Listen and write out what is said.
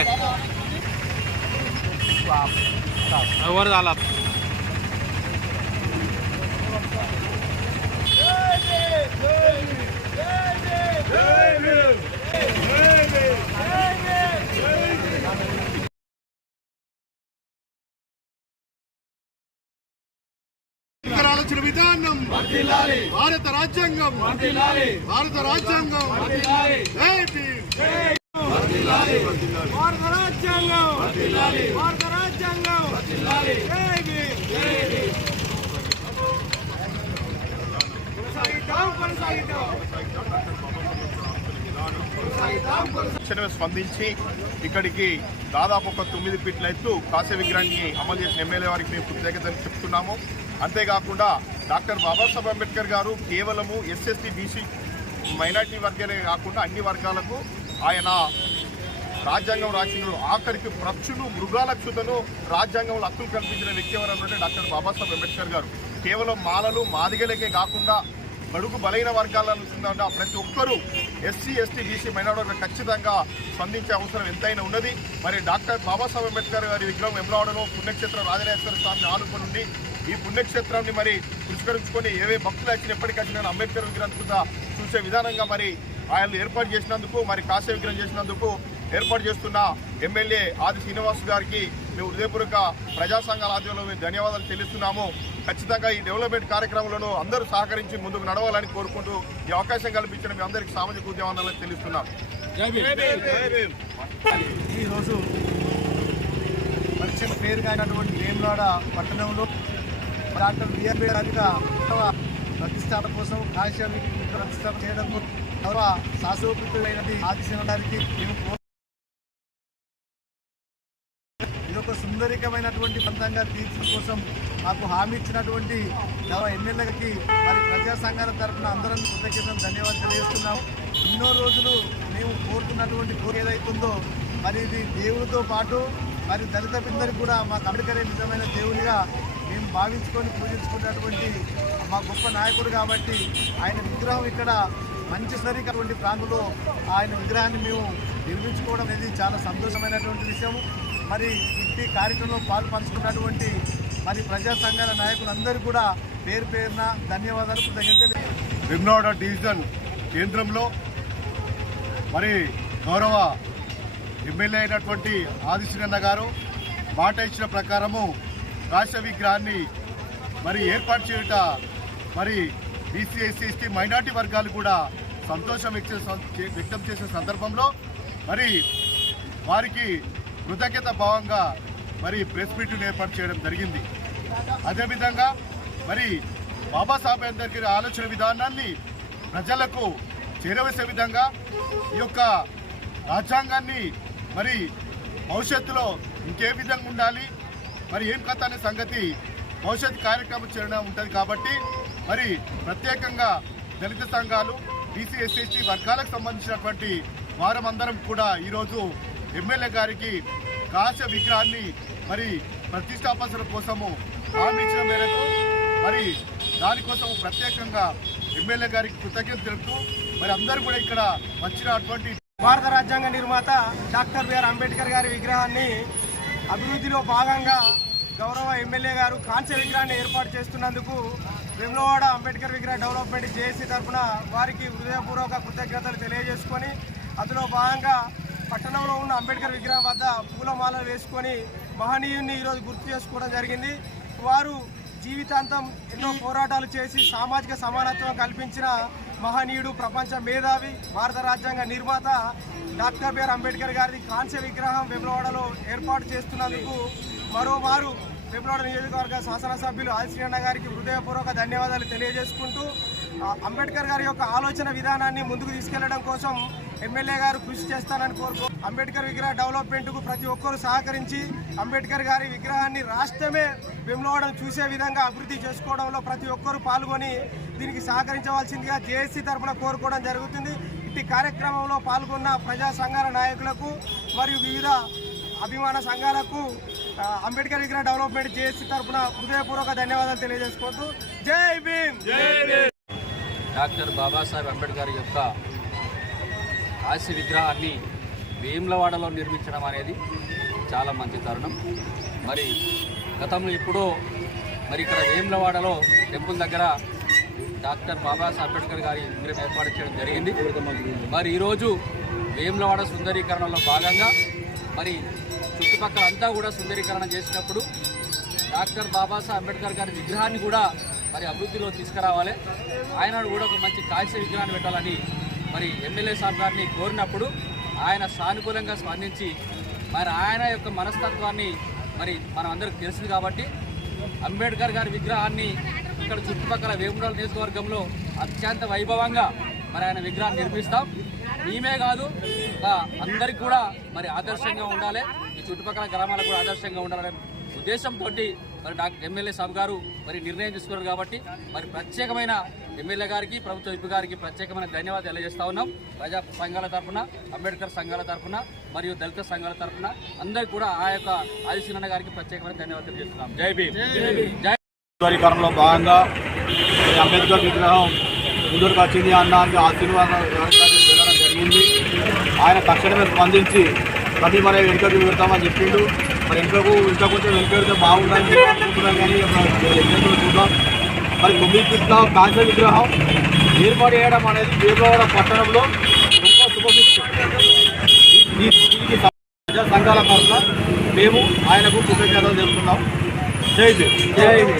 Okay ఎవరు చాలా ఆలోచన విధానం భారత రాజ్యాంగం భారత రాజ్యాంగం భారత రాజ్యాంగం భారత రాజ్యాంగం స్పందించి ఇక్కడికి దాదాపు ఒక 9 ఫీట్ల ఎత్తు కాంస్య విగ్రహాన్ని అమలు చేసిన ఎమ్మెల్యే వారికి మేము కృతజ్ఞతలు చెప్తున్నాము. అంతేకాకుండా డాక్టర్ బాబాసాహెబ్ అంబేద్కర్ గారు కేవలము ఎస్ఎస్టీ బీసీ మైనార్టీ వర్గాలే కాకుండా అన్ని వర్గాలకు ఆయన రాజ్యాంగం రాసిన ఆఖరికి పక్షులు మృగాలక్షుతను రాజ్యాంగంలో హక్కులు కల్పించిన వ్యక్తి ఎవరంటే డాక్టర్ బాబాసాహెబ్ అంబేద్కర్ గారు. కేవలం మాలలు మాదిగలకే కాకుండా బడుగు బలైన వర్గాలను చూస్తుందంటే ప్రతి ఒక్కరూ ఎస్సీ ఎస్టీ బీసీ మైనార్టీ ఖచ్చితంగా స్పందించే అవసరం ఎంతైనా ఉన్నది. మరి డాక్టర్ బాబాసాహెబ్ అంబేద్కర్ గారి విగ్రహం వెంబడవడంలో పుణ్యక్షేత్రం రాజరాజేశ్వర స్వామిని ఆనుకొని ఉండి ఈ పుణ్యక్షేత్రాన్ని మరి పురస్కరించుకొని ఏవే భక్తులు వచ్చిన ఎప్పటికీ అంబేద్కర్ విగ్రహం చూసే విధానంగా మరి ఆయన ఏర్పాటు చేసినందుకు మరి కాంస్య విగ్రహం చేసినందుకు ఏర్పాటు చేస్తున్న ఎమ్మెల్యే ఆది శ్రీనివాస్ గారికి మేము హృదయపూర్వక ప్రజా సంఘాల ఆధ్వర్యంలో మేము ధన్యవాదాలు చెల్లిస్తున్నాము. ఖచ్చితంగా ఈ డెవలప్మెంట్ కార్యక్రమంలో అందరూ సహకరించి ముందుకు నడవాలని కోరుకుంటూ ఈ అవకాశం కల్పించిన మీ అందరికీ సామాజిక ఉద్యమాలను తెలుస్తున్నాం. ఈరోజు పరిచయం పేరుగా అయినటువంటి వేములవాడ పట్టణంలో డాక్టర్ బిఆర్ అంబేద్కర్ ప్రతిష్టాపన కోసం కాంస్య ప్రతిష్టాపన చేయడం గౌరవ శాసనోపేతులైనది ఆదిశన గారికి ఇదొక సుందరికమైనటువంటి పంతంగా తీర్చడం కోసం మాకు హామీ ఇచ్చినటువంటి గౌరవ ఎమ్మెల్యేలకి మరి ప్రజా సంఘాల తరఫున అందరం కృతజ్ఞతలు ధన్యవాదాలు తెలియజేస్తున్నాం. ఎన్నో రోజులు మేము కోరుతున్నటువంటి కోరిక ఏదైతుందో మరి ఇది దేవుడితో పాటు మరి దళిత బిందరికి కూడా మా అంబేద్కరే నిజమైన దేవుడిగా మేము భావించుకొని పూజించుకున్నటువంటి మా గొప్ప నాయకుడు కాబట్టి ఆయన విగ్రహం ఇక్కడ మంచి సరికటువంటి ప్రాంతంలో ఆయన విగ్రహాన్ని మేము నిర్మించుకోవడం అనేది చాలా సంతోషమైనటువంటి విషయం. మరి ఇంటి కార్యక్రమంలో పాల్పంచుకున్నటువంటి మరి ప్రజా సంఘాల నాయకులందరూ కూడా పేరు పేరున ధన్యవాదాలు కృతజ్ఞతలు. వేములవాడ డివిజన్ కేంద్రంలో మరి గౌరవ ఎమ్మెల్యే అయినటువంటి ఆదిశ్రీనన్న గారు మాట ఇచ్చిన ప్రకారము కాంస్య విగ్రహాన్ని మరి ఏర్పాటు చేయుట మరి బీసీ ఎస్సీ ఎస్టీ మైనార్టీ వర్గాలు కూడా సంతోషం వ్యక్తం చేసే సందర్భంలో మరి వారికి కృతజ్ఞత భావంగా మరి ప్రెస్ మీట్ను ఏర్పాటు చేయడం జరిగింది. అదేవిధంగా మరి బాబాసాహెబ్ అంబేద్కర్ ఆలోచన విధానాన్ని ప్రజలకు చేరవేసే విధంగా ఈ యొక్క రాజ్యాంగాన్ని మరి భవిష్యత్తులో ఇంకే విధంగా ఉండాలి మరి ఏం కథ అనే సంగతి భవిష్యత్ కార్యక్రమం చేయడం ఉంటుంది. కాబట్టి మరి ప్రత్యేకంగా దళిత సంఘాలు బీసీ ఎస్సీ ఎస్టీ వర్గాలకు సంబంధించినటువంటి వారమందరం కూడా ఈరోజు ఎమ్మెల్యే గారికి కాంస్య విగ్రహాన్ని మరి ప్రతిష్టాపన కోసము హామీ ఇచ్చిన మేరకు మరి దానికోసం ప్రత్యేకంగా ఎమ్మెల్యే గారికి కృతజ్ఞత తెలుపుతూ మరి అందరూ కూడా ఇక్కడ వచ్చినటువంటి భారత రాజ్యాంగ నిర్మాత డాక్టర్ బిఆర్ అంబేద్కర్ గారి విగ్రహాన్ని అభివృద్ధిలో భాగంగా గౌరవ ఎమ్మెల్యే గారు కాంస్య విగ్రహాన్ని ఏర్పాటు చేస్తున్నందుకు వేములవాడ అంబేద్కర్ విగ్రహ డెవలప్మెంట్ జేఏసీ తరఫున వారికి హృదయపూర్వక కృతజ్ఞతలు తెలియజేసుకొని అందులో భాగంగా పట్టణంలో ఉన్న అంబేద్కర్ విగ్రహం వద్ద పూలమాలలు వేసుకొని మహనీయుని ఈరోజు గుర్తు చేసుకోవడం జరిగింది. వారు జీవితాంతం ఎన్నో పోరాటాలు చేసి సామాజిక సమానత్వం కల్పించిన మహనీయుడు, ప్రపంచ మేధావి, భారత రాజ్యాంగ నిర్మాత డాక్టర్ బిఆర్ అంబేద్కర్ గారి కాంస్య విగ్రహం వేములవాడలో ఏర్పాటు చేస్తున్నందుకు మరోమారు వేములవాడ నియోజకవర్గ శాసనసభ్యులు ఆదిశ్రీనన్న గారికి హృదయపూర్వక ధన్యవాదాలు తెలియజేసుకుంటూ అంబేద్కర్ గారి యొక్క ఆలోచన విధానాన్ని ముందుకు తీసుకెళ్లడం కోసం ఎమ్మెల్యే గారు కృషి చేస్తానని కోరుకో అంబేద్కర్ విగ్రహ డెవలప్మెంట్కు ప్రతి ఒక్కరూ సహకరించి అంబేద్కర్ గారి విగ్రహాన్ని రాష్ట్రమే వేములవాడను చూసే విధంగా అభివృద్ధి చేసుకోవడంలో ప్రతి ఒక్కరూ పాల్గొని దీనికి సహకరించవలసిందిగా జేఏసీ తరఫున కోరుకోవడం జరుగుతుంది. ఇట్టి కార్యక్రమంలో పాల్గొన్న ప్రజా సంఘాల నాయకులకు మరియు వివిధ అభిమాన సంఘాలకు అంబేద్కర్ విగ్రహ డెవలప్మెంట్ జేఏసీ తరఫున హృదయపూర్వక ధన్యవాదాలు తెలియజేసుకుంటూ జై భీమ్. డాక్టర్ బాబాసాహెబ్ అంబేద్కర్ యొక్క కాంస్య విగ్రహాన్ని వేములవాడలో నిర్మించడం అనేది చాలా మంచి తరుణం. మరి గతంలో ఎప్పుడో మరి ఇక్కడ వేములవాడలో టెంపుల్ దగ్గర డాక్టర్ బాబాసాహెబ్ అంబేద్కర్ గారి విగ్రహం ఏర్పాటు చేయడం జరిగింది. మరి ఈరోజు వేములవాడ సుందరీకరణలో భాగంగా మరి చుట్టుపక్కల అంతా కూడా సుందరీకరణ చేసినప్పుడు డాక్టర్ బాబాసాహెబ్ అంబేద్కర్ గారి విగ్రహాన్ని కూడా మరి అభివృద్ధిలో తీసుకురావాలి, ఆయన కూడా ఒక మంచి కాల్స్య విగ్రహాన్ని పెట్టాలని మరి ఎమ్మెల్యే సాబ్ గారిని కోరినప్పుడు ఆయన సానుకూలంగా స్పందించి మరి ఆయన యొక్క మనస్తత్వాన్ని మరి మనం అందరికీ తెలిసింది కాబట్టి అంబేద్కర్ గారి విగ్రహాన్ని ఇక్కడ చుట్టుపక్కల వేములవాడ నియోజకవర్గంలో అత్యంత వైభవంగా మరి ఆయన విగ్రహాన్ని నిర్మిస్తాం. మేమే కాదు అందరికి కూడా మరి ఆదర్శంగా ఉండాలి, ఈ చుట్టుపక్కల గ్రామాలకు కూడా ఆదర్శంగా ఉండాలనే ఉద్దేశంతో మరి డాక్టర్ ఎమ్మెల్యే సాబ్ గారు మరి నిర్ణయం తీసుకున్నారు కాబట్టి మరి ప్రత్యేకమైన ఎమ్మెల్యే గారికి ప్రభుత్వ విప్ గారికి ప్రత్యేకమైన ధన్యవాదాలు తెలియజేస్తా ఉన్నాం. ప్రజా సంఘాల తరఫున, అంబేద్కర్ సంఘాల తరఫున మరియు దళిత సంఘాల తరఫున అందరికీ కూడా ఆ యొక్క ఆదిశీలన్న గారికి ప్రత్యేకమైన ధన్యవాదాలు తెలియజేస్తున్నాం. జై భీమ్. జై సుందరీకరణలో భాగంగా అంబేద్కర్ విగ్రహం ముందుకు వచ్చింది అన్న ఆశీర్వాదం వెళ్ళడం జరిగింది. ఆయన తక్షణమే స్పందించి ప్రతి మరి వెనుకకు వెళ్తామని చెప్పిండు. మరి ఇంకా కొంచెం వెనుక వెళ్తే బాగుందని అనుకుంటున్నాం, కానీ చూద్దాం. మరి 9 ఫీట్ల కాంస్య విగ్రహం ఏర్పాటు చేయడం అనేది వేములవాడ పట్టణంలో గొప్ప శుభసూచన. దీనికి ప్రజా సంఘాల తరఫున మేము ఆయనకు కృతజ్ఞతలు తెలుపుతున్నాం. జై భీమ్.